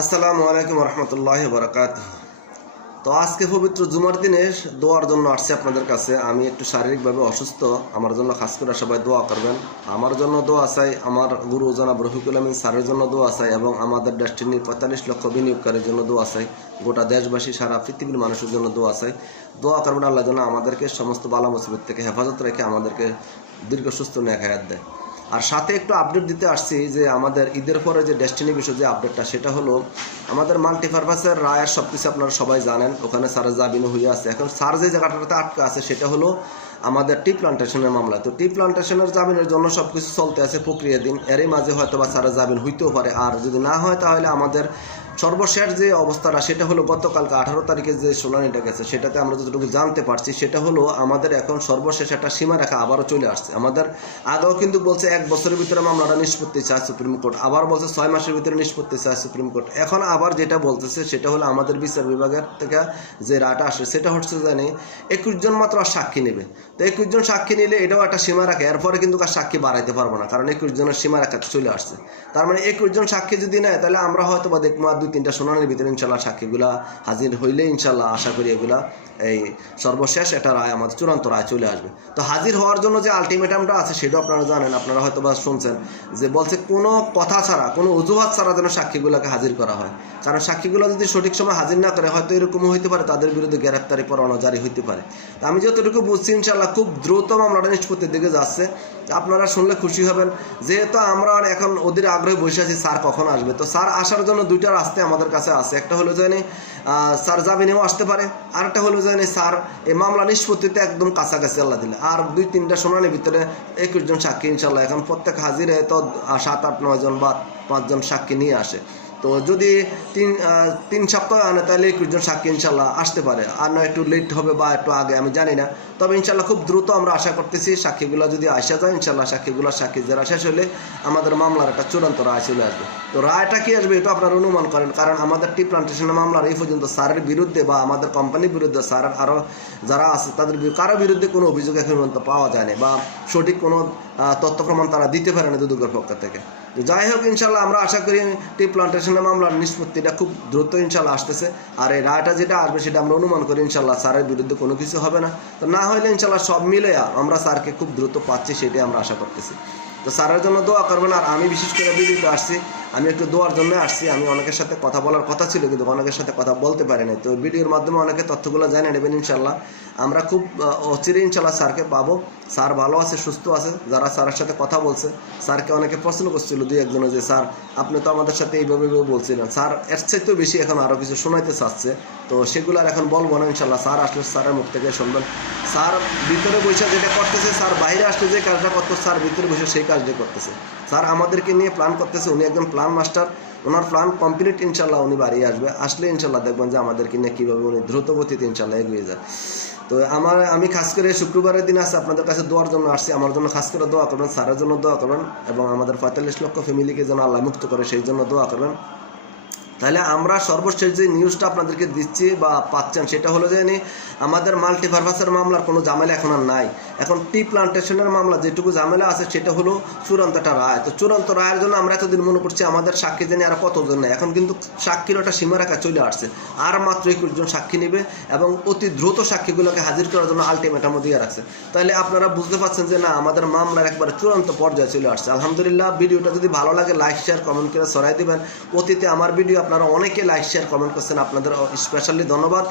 আসসালামু আলাইকুম রহমতুল্লাহ বরকাত তো আজকে পবিত্র জুমার দিনে দোয়ার জন্য আসছি আপনাদের কাছে। আমি একটু শারীরিকভাবে অসুস্থ, আমার জন্য খাস করে সবাই দোয়া করবেন। আমার জন্য দোয়া চাই, আমার গুরু জনাব রফিকুল আমিন স্যারের জন্য দোয়া চাই এবং আমাদের ডেস্টিনির পঁয়তাল্লিশ লক্ষ বিনিয়োগকারীর জন্য দোয়া চাই। গোটা দেশবাসী, সারা পৃথিবীর মানুষের জন্য দোয়া চাই। দোয়া করবেন আল্লাহ যেন আমাদেরকে সমস্ত বালা মুসিবত থেকে হেফাজত রেখে আমাদেরকে দীর্ঘ সুস্থ নেক হায়াত দেয়। আর সাথে একটু আপডেট দিতে আসছি যে আমাদের ঈদের পরে যে ডেস্টিনি বিষয় যে আপডেটটা সেটা হলো আমাদের মাল্টিপারপাসের রায়ের সব কিছু আপনারা সবাই জানেন। ওখানে সারা জাবিন হয়ে আছে। এখন সার যে জায়গাটাতে আটকা আছে, সেটা হলো আমাদের টি প্লান্টেশনের মামলা। তো টি প্লান্টেশনের জামিনের জন্য সব কিছু চলতে আছে প্রক্রিয়া দিন। এরই মাঝে হয়তো বা সারা জামিন হইতেও পারে। আর যদি না হয়, তাহলে আমাদের সর্বশেষ যে অবস্থাটা, সেটা হলো গতকালকে আঠারো তারিখে যে শুনানিটা গেছে, সেটাতে আমরা যতটুকু জানতে পারছি, সেটা হলো আমাদের এখন সর্বশেষ একটা সীমারেখা আবারও চলে আসছে। আমাদের আগেও কিন্তু বলছে এক বছরের ভিতরে মামলাটা নিষ্পত্তি চায় সুপ্রিম কোর্ট, আবার বলছে ছয় মাসের ভিতরে নিষ্পত্তি চায় সুপ্রিম কোর্ট। এখন আবার যেটা বলতেছে, সেটা হলো আমাদের বিচার বিভাগের থেকে যে রাটা আসে, সেটা হচ্ছে জানি একুশ জন মাত্র আর সাক্ষী নেবে। তো একুশ জন সাক্ষী নিলে এটাও একটা সীমা রাখে, এরপরে কিন্তু আর সাক্ষী বাড়াইতে পারব না, কারণ একুশ জনের সীমা রাখা চলে আসছে। তার মানে একুশ জন সাক্ষী যদি নেয়, তাহলে আমরা হয়তো বা দেখব আর তিনটা শুনানির ভিতরে ইনশাল্লাহ সাক্ষীগুলা হাজির হইলে ইনশাল্লাহ আশা করি এগুলা এই সর্বশেষ একটা রায়, আমাদের চূড়ান্ত রায় চলে আসবে। তো হাজির হওয়ার জন্য যে আলটিমেটামটা আছে সেটাও আপনারা জানেন, আপনারা হয়তো বা শুনছেন যে বলছে কোনো কথা ছাড়া, কোনো অজুহাত ছাড়া যেন সাক্ষীগুলোকে হাজির করা হয়। কারণ সাক্ষীগুলো যদি সঠিক সময় হাজির না করে, হয়তো এরকমও হইতে পারে, তাদের বিরুদ্ধে গ্রেফতারি পরোয়ানা জারি হইতে পারে। আমি যতটুকু বুঝছি ইনশাল্লাহ খুব দ্রুত মামলাটা নিষ্পত্তির দিকে যাচ্ছে। আপনারা শুনলে খুশি হবেন। যেহেতু আমরা এখন ওদের আগ্রহে বসে আছি, স্যার কখন আসবে? তো স্যার আসার জন্য দুইটা রাস্তায় আমাদের কাছে আছে। একটা হলো জানি স্যার জামিনেও আসতে পারে। আরেকটা হলো জানি স্যার এই মামলা নিষ্পত্তিতে একদম কাছাকাছি আল্লাহ দিলে। আর দুই তিনটা শুনানির ভিতরে একুশ জন সাক্ষী ইনশাল্লাহ এখন প্রত্যেক হাজিরে তো সাত আট, নয় জন বা পাঁচজন সাক্ষী নিয়ে আসে। তো যদি তিন তিন সপ্তাহ আনে, তাহলে একুশ জন সাক্ষী ইনশাল্লাহ আসতে পারে। আর না একটু লেট হবে বা একটু আগে, আমি জানি না। তবে ইনশাল্লাহ খুব দ্রুত আমরা আশা করতেছি সাক্ষীগুলো যদি আসা যায় ইনশাল্লাহ সাক্ষীগুলো সাক্ষী যারা শেষ হলে আমাদের মামলার একটা চূড়ান্ত রায় চলে আসবে। তো রায়টা কি আসবে এটা আপনারা অনুমান করেন, কারণ আমাদের টি প্লান্টেশনের মামলার এই পর্যন্ত স্যারের বিরুদ্ধে বা আমাদের কোম্পানির বিরুদ্ধে স্যারের আরও যারা আছে, তাদের কারও বিরুদ্ধে কোনো অভিযোগ এখন পর্যন্ত পাওয়া যায়নি বা সঠিক কোনো তথ্য প্রমাণ তারা দিতে পারে না দুদকের পক্ষ থেকে। যাই হোক ইনশাল্লাহ আমরা আশা করি টি প্লান্টেশনের মামলার নিষ্পত্তিটা খুব দ্রুত ইনশাল্লাহ আসতেছে। আর এই রায়টা যেটা আসবে সেটা আমরা অনুমান করি ইনশাল্লাহ স্যারের বিরুদ্ধে কোনো কিছু হবে না। তো না হলে ইনশাল্লাহ সব মিলে আমরা স্যারকে খুব দ্রুত পাচ্ছি, সেটাই আমরা আশা করতেছি। তো স্যারের জন্য দোয়া করবেন আর আমি বিশেষ করে বিলিতে আসছি। আমি একটু দোয়ার জন্য আসছি, আমি অনেকের সাথে কথা বলার কথা ছিল, কিন্তু অনেকের সাথে কথা বলতে পারি নাই। তো ভিডিওর মাধ্যমে অনেকে তথ্যগুলো জানিয়ে নেবেন ইনশাল্লাহ আমরা খুব অচিরে ইনশাল্লাহ স্যারকে পাবো। স্যার ভালো আছে, সুস্থ আছে, যারা স্যারের সাথে কথা বলছে, স্যারকে অনেকে প্রশ্ন করছিল দুই একজনে যে, স্যার, আপনি তো আমাদের সাথে এইভাবে এইভাবে বলছিলেন। স্যার এর চাইতেও বেশি এখন আরও কিছু শোনাইতে চাচ্ছে। তো সেগুলো আর এখন বলব না ইনশাল্লাহ স্যার আসলে স্যারের মুখ থেকে শুনবেন। স্যার ভিতরে বসে যেটা করতেছে, স্যার বাইরে আসলে যে কাজটা করতো স্যার ভিতরে বসে সেই কাজটা করতেছে। স্যার আমাদেরকে নিয়ে প্ল্যান করতেছে, উনি একজন প্ল্যান মাস্টার ওনার প্ল্যান কমপ্লিট ইনশাল্লাহ উনি বাড়ি আসবে। আসলে ইনশাল্লাহ দেখবেন যে আমাদের কিনে কীভাবে উনি দ্রুতগতিতে ইনশাল্লাহ এগিয়ে যায়। তো আমার, আমি খাস করে শুক্রবারের দিন আসছে আপনাদের কাছে দোয়ার জন্য আসছি। আমার জন্য খাস করে দোয়া করবেন, স্যারের জন্য দোয়া করবেন এবং আমাদের পঁয়তাল্লিশ লক্ষ ফ্যামিলিকে যেন আল্লাহ মুক্ত করে, সেই জন্য দোয়া করবেন। তাহলে আমরা সর্বশেষ যে নিউজটা আপনাদেরকে দিচ্ছি বা পাচ্ছেন, সেটা হলো যে আমাদের মাল্টিপারপাসের মামলার কোনো ঝামেলা এখন আর নাই। এখন টি প্লান্টেশনের মামলা, যেটুকু ঝামেলা আছে, সেটা হলো চূড়ান্ত একটা রায়। তো চূড়ান্ত রায়ের জন্য আমরা এতদিন মনে করছি আমাদের সাক্ষী জেনে আর কতজন নেই। এখন কিন্তু সাক্ষীর একটা সীমারেখা চলে আসছে। আর মাত্র একুশ জন সাক্ষী নেবে এবং অতি দ্রুত সাক্ষীগুলোকে হাজির করার জন্য আলটিমেটামও দিয়ে রাখছে। তাহলে আপনারা বুঝতে পারছেন যে না, আমাদের মামলার একবারে চূড়ান্ত পর্যায়ে চলে আসছে। আলহামদুলিল্লাহ, ভিডিওটা যদি ভালো লাগে লাইক শেয়ার কমেন্ট করে সরাই দিবেন। অতীতে আমার ভিডিও আপনারা অনেকে লাইক শেয়ার কমেন্ট করছেন, আপনাদের স্পেশালি ধন্যবাদ।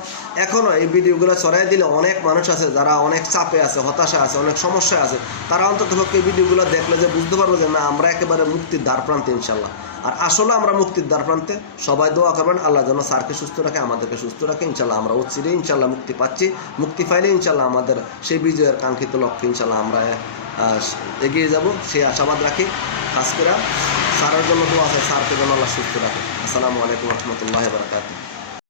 এখনও এই ভিডিওগুলো ছড়াই দিলে অনেক মানুষ আছে যারা অনেক চাপে আছে হতাশা আছে, অনেক সমস্যা আছে। তারা অন্তত এই ভিডিওগুলো দেখলে যে বুঝতে পারব যে না, আমরা একেবারে মুক্তির দ্বার প্রান্তে ইনশাল্লাহ। আর আসলে আমরা মুক্তির দ্বার প্রান্তে, সবাই দোয়া করবেন, আল্লাহ যেন স্যারকে সুস্থ রাখে, আমাদেরকে সুস্থ রাখে, ইনশাল্লাহ আমরা অচিরে ইনশাল্লাহ মুক্তি পাচ্ছি। মুক্তি পাইলে ইনশাল্লাহ আমাদের সেই বিজয়ের কাঙ্ক্ষিত লক্ষ্যে ইনশাল্লাহ আমরা এগিয়ে যাব। সে আশাবাদ রাখি। খাস করে স্যারের জন্য দোয়া আছে স্যারকে যেন আল্লাহ সুস্থ রাখে। আসসালামু আলাইকুম রহমতুল্লাহ বারকাতুহ।